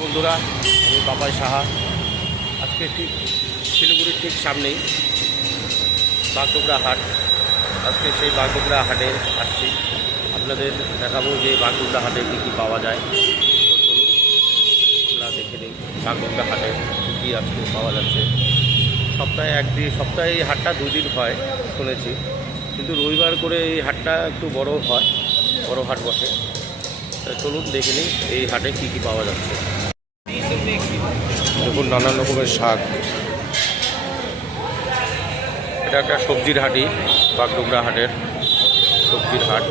বন্ধুরা, আমি বাবাই সাহা। আজকে ঠিক শিলিগুড়ির ঠিক সামনেই বাগডোগরা হাট। আজকে সেই বাগডোগরা হাটে আসছি, আপনাদের দেখাবো যে বাগডোগরা হাটে কী কী পাওয়া যায়। তো চলুন আমরা দেখে নিই বাগডোগরা হাটে কী কী আজকে পাওয়া যাচ্ছে। সপ্তাহে এই হাটটা 2 দিন হয় শুনেছি, কিন্তু রবিবার করে এই হাটটা একটু বড় হয়, বড় হাট বসে। চলুন দেখে নিই এই হাটে কী কী পাওয়া যাচ্ছে। দেখুন নানান রকমের শাক। এটা একটা সবজির হাটই, বাগডোগরা হাটের সবজির হাট।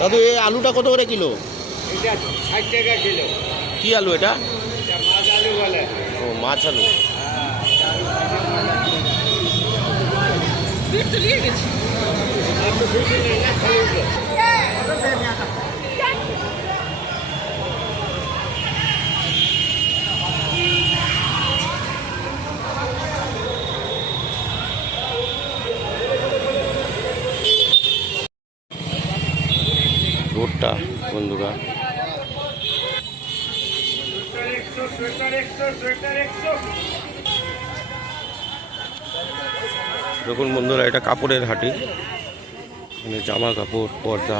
দাদু, এই আলুটা কত করে কিলো? এটা 60 টাকা কিলো। কি আলু এটা? মাছ আলু বলে। ও, মাছ আলু। রোডটা বন্ধুরা, দেখুন বন্ধুরা, এটা কাপড়ের হাটি। মানে জামা কাপড়, পর্দা।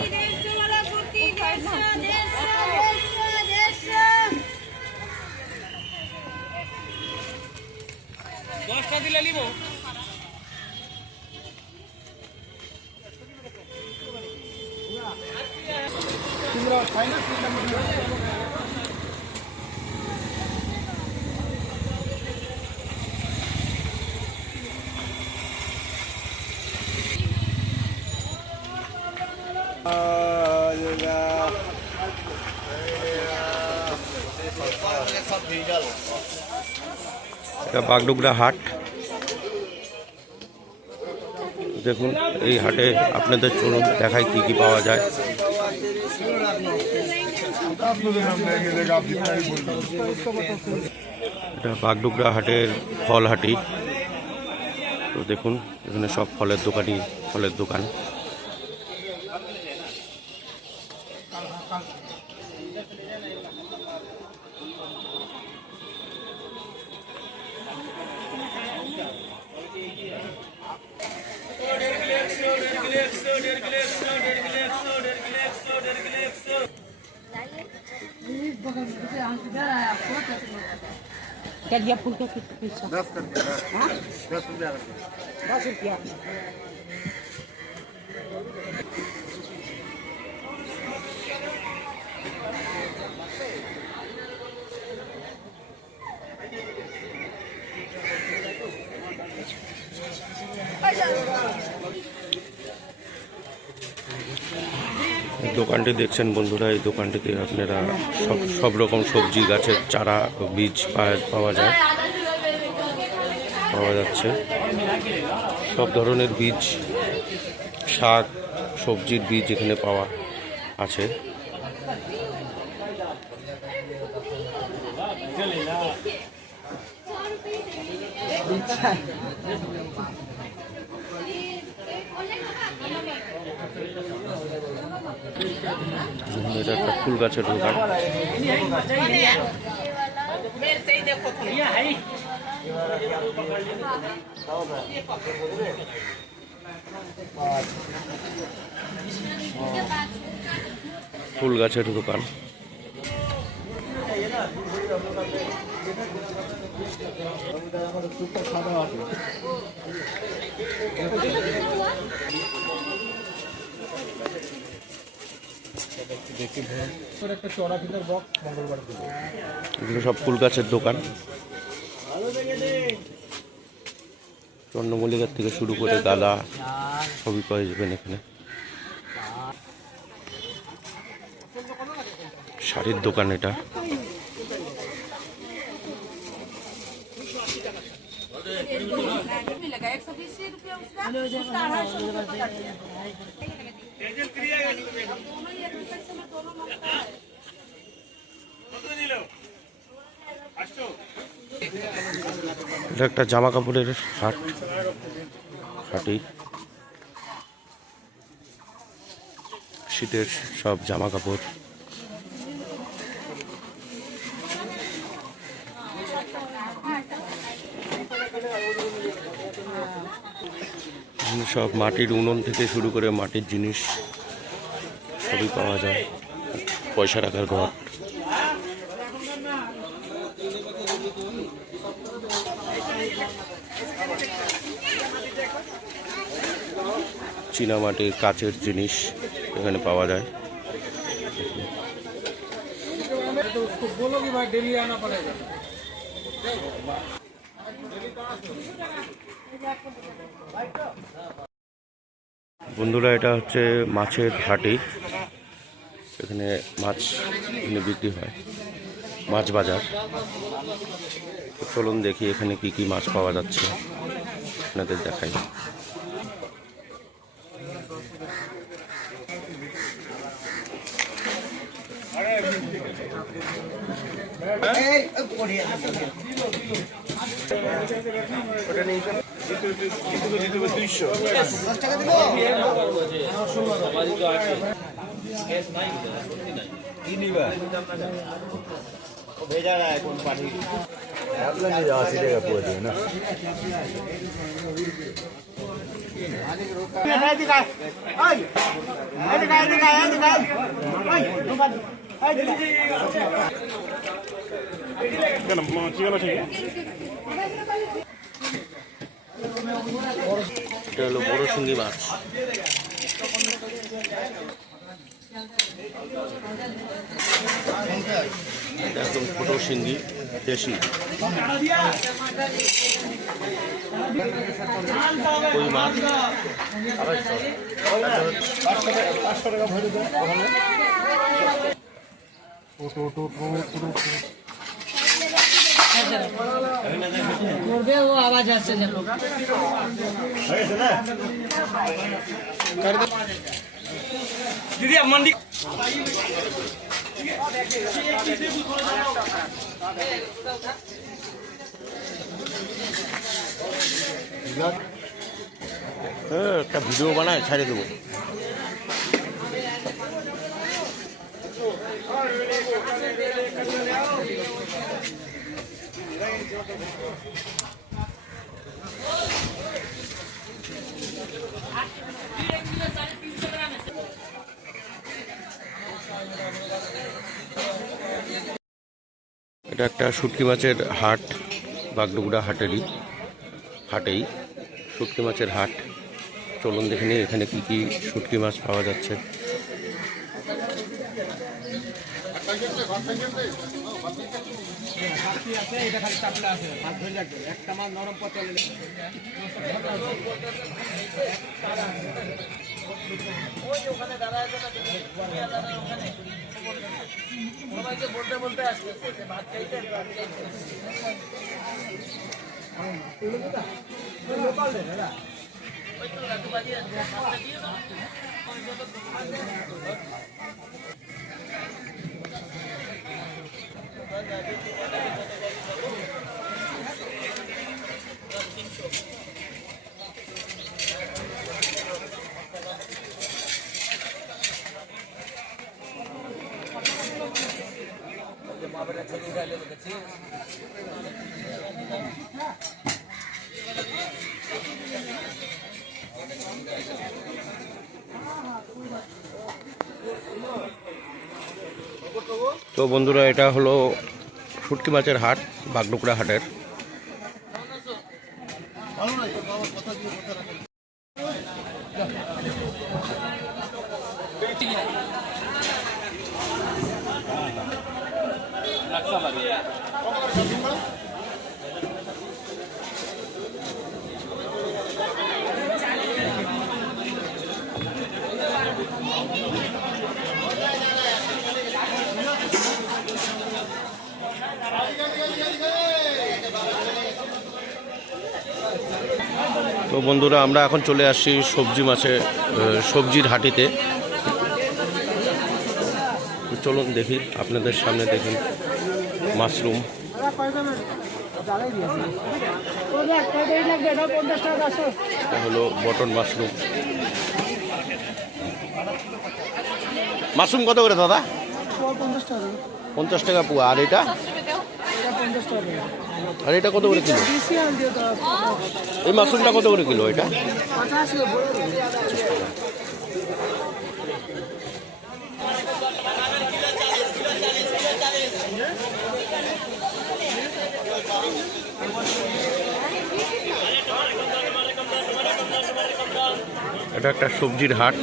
এটা বাগডোগরা হাট। দেখুন এই হাটে আপনাদের চলুন দেখায় কি কি পাওয়া যায়। এটা বাগডোগরা হাটের ফল হাটি। তো দেখুন এখানে সব ফলের দোকান। क्या दिया फूल का कितना पैसा? 10 रुपया। हाँ 10 रुपया। 10 रुपया। দোকানটি দেখছেন বন্ধুরা, এই দোকানটিতে আপনারা সব রকম সবজি গাছের চারা বীজ পাওয়া যাচ্ছে। সব ধরনের বীজ, শাক সবজির বীজ এখানে পাওয়া আছে। এটা একটা ফুল গাছের দোকান। ফুল গাছের দোকান। এগুলো সব ফুল গাছের দোকান। চন্দ্রমল্লিকার থেকে শুরু করে গাঁদা সবই পাওয়া যাবেন এখানে। শাড়ির দোকান এটা। मिलेगा 120 रुपया उसका 250 रुपया पकड़ दिया। এটা একটা জামা কাপড়ের হাট, হাটই শীতের সব জামা কাপড়। সব মাটির উনুন থেকে শুরু করে মাটির জিনিস সবই পাওয়া যায়। পয়সা রাখার ঘর, চীনামাটির কাচের জিনিস এখানে পাওয়া যায়। বন্ধুরা, এটা হচ্ছে মাছের হাটই। এখানে মাছ বিক্রি হয়, মাছ বাজার। তো চলুন দেখি এখানে কি কি মাছ পাওয়া যাচ্ছে, আপনাদের দেখাই। এটা হলো বড় শিঙ্গি মাছ। একদম ছোট শিঙ্গি, দেশি। কই মাছ 500 করবে, ও আওয়াজ আসছে যেন। দিদি মান্ডি একটা ভিডিও বানায় ছাড়িয়ে দেবো। এটা একটা শুটকি মাছের হাট, বাগডোগরা হাটেই শুটকি মাছের হাট। চলুন দেখে নিই এখানে কি কি শুটকি মাছ পাওয়া যাচ্ছে। তো বন্ধুরা, এটা হলো শুটকি মাছের হাট, বাগডোগরা হাটের। তো বন্ধুরা, আমরা এখন চলে আসছি সবজির হাটিতে। চলুন দেখি, আপনাদের সামনে দেখুন মাশরুম, এটা হলো বটন মাশরুম। মাশরুম কত করে দাদা? 50 টাকা পোয়া। আর এটা? আর এটা কত করে কিলো? এই মাশরুমটা কত করে কিলো এটা? এটা একটা সবজির হাট।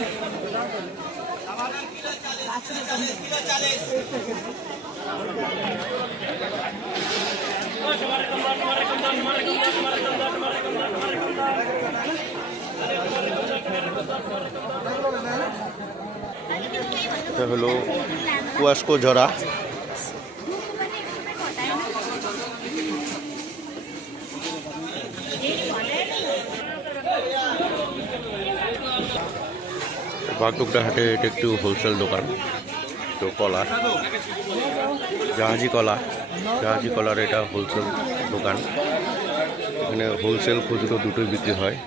এটা হলো কুয়াশকো ঝরা। বাগডোগরা হাটে এটা একটু হোলসেল দোকান। তো কলা, জাহাজি কলার এটা হোলসেল দোকান। এখানে হোলসেল খুচরো দুটোই বিক্রি হয়।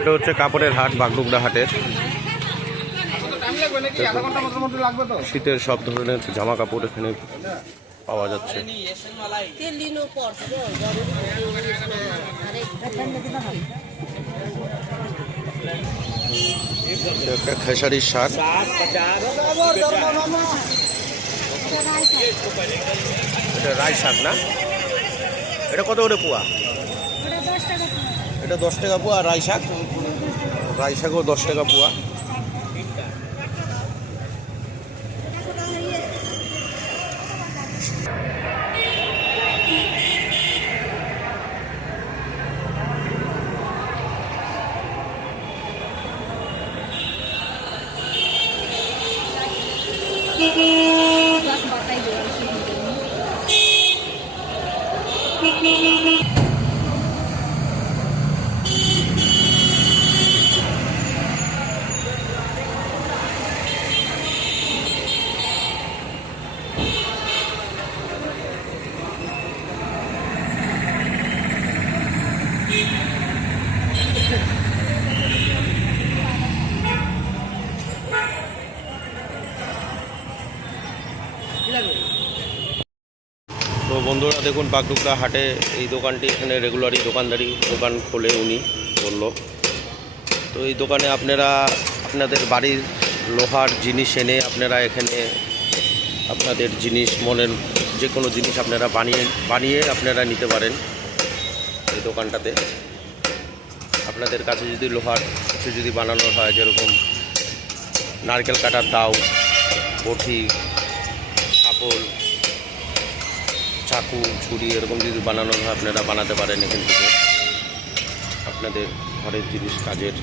এটা হচ্ছে কাপড়ের হাট, বাগডোগরা হাটের। শীতের সব ধরনের জামা কাপড় এখানে পাওয়া যাচ্ছে। একটা খেসারির শাক। এটা রাই শাক না? এটা কত করে পোয়া? এটা 10 টাকা পোয়া। রাই শাকও 10 টাকা পোয়া। তো বন্ধুরা দেখুন, বাগডোগরা হাটে এই দোকানটি, এখানে রেগুলারই দোকান খোলে উনি বললো। তো এই দোকানে আপনারা আপনাদের বাড়ির লোহার জিনিস এনে আপনারা এখানে আপনাদের জিনিস, মনের যে কোনো জিনিস আপনারা বানিয়ে আপনারা নিতে পারেন এই দোকানটাতে। আপনাদের কাছে যদি লোহার কিছু যদি বানানোর হয়, যেরকম নারকেল কাটার দাও, বটি, ছাপল, চাকু, ছুরি, এরকম যদি বানানোর হয় আপনারা বানাতে পারেন এখান থেকে। আপনাদের ঘরের জিনিস, কাজের